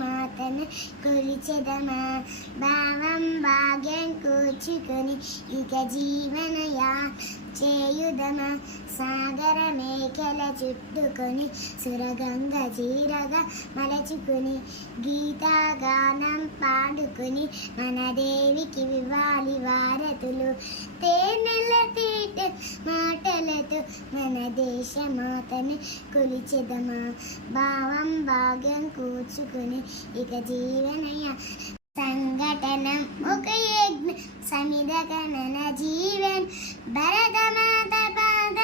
దేశమాతను కొలిచెదమా. భావం భాగ్యం కూర్చుకొని ఇక జీవనయా చేయుదమా. సాగర మేఖల చుట్టుకొని సురగంగ చీరగా మలచుకొని గీతాగానం పాడుకొని మన దేవికి వివాలి వారతులు. తేనెల తీట మాటలతో మన దేశమాతను కొలిచెదమా. భావం భాగ్యం కూర్చుకొని ఇక జీవనయ సంఘటనం ఒక యజ్ఞ సమిధగణన జీవన్ భరతమాత పాద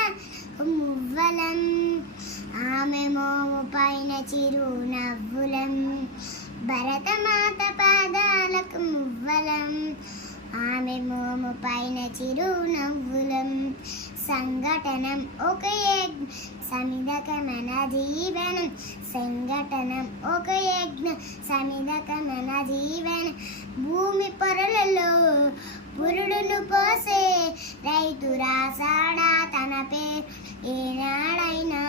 మువ్వలం ఆమె మోము పైన చిరు నవ్వులం. భరతమాత పాదాలకు మువ్వలం ఆమె మోము పైన చిరు నవ్వులం. సంఘటనం ఒక యజ్ఞ సమిధకమన జీవనం. సంఘటనం ఒక యజ్ఞ సమిధకమన జీవనం. భూమి పొరలలో పురుడును పోసే రైతు రాసాడా తన పేరు ఏనాడైనా.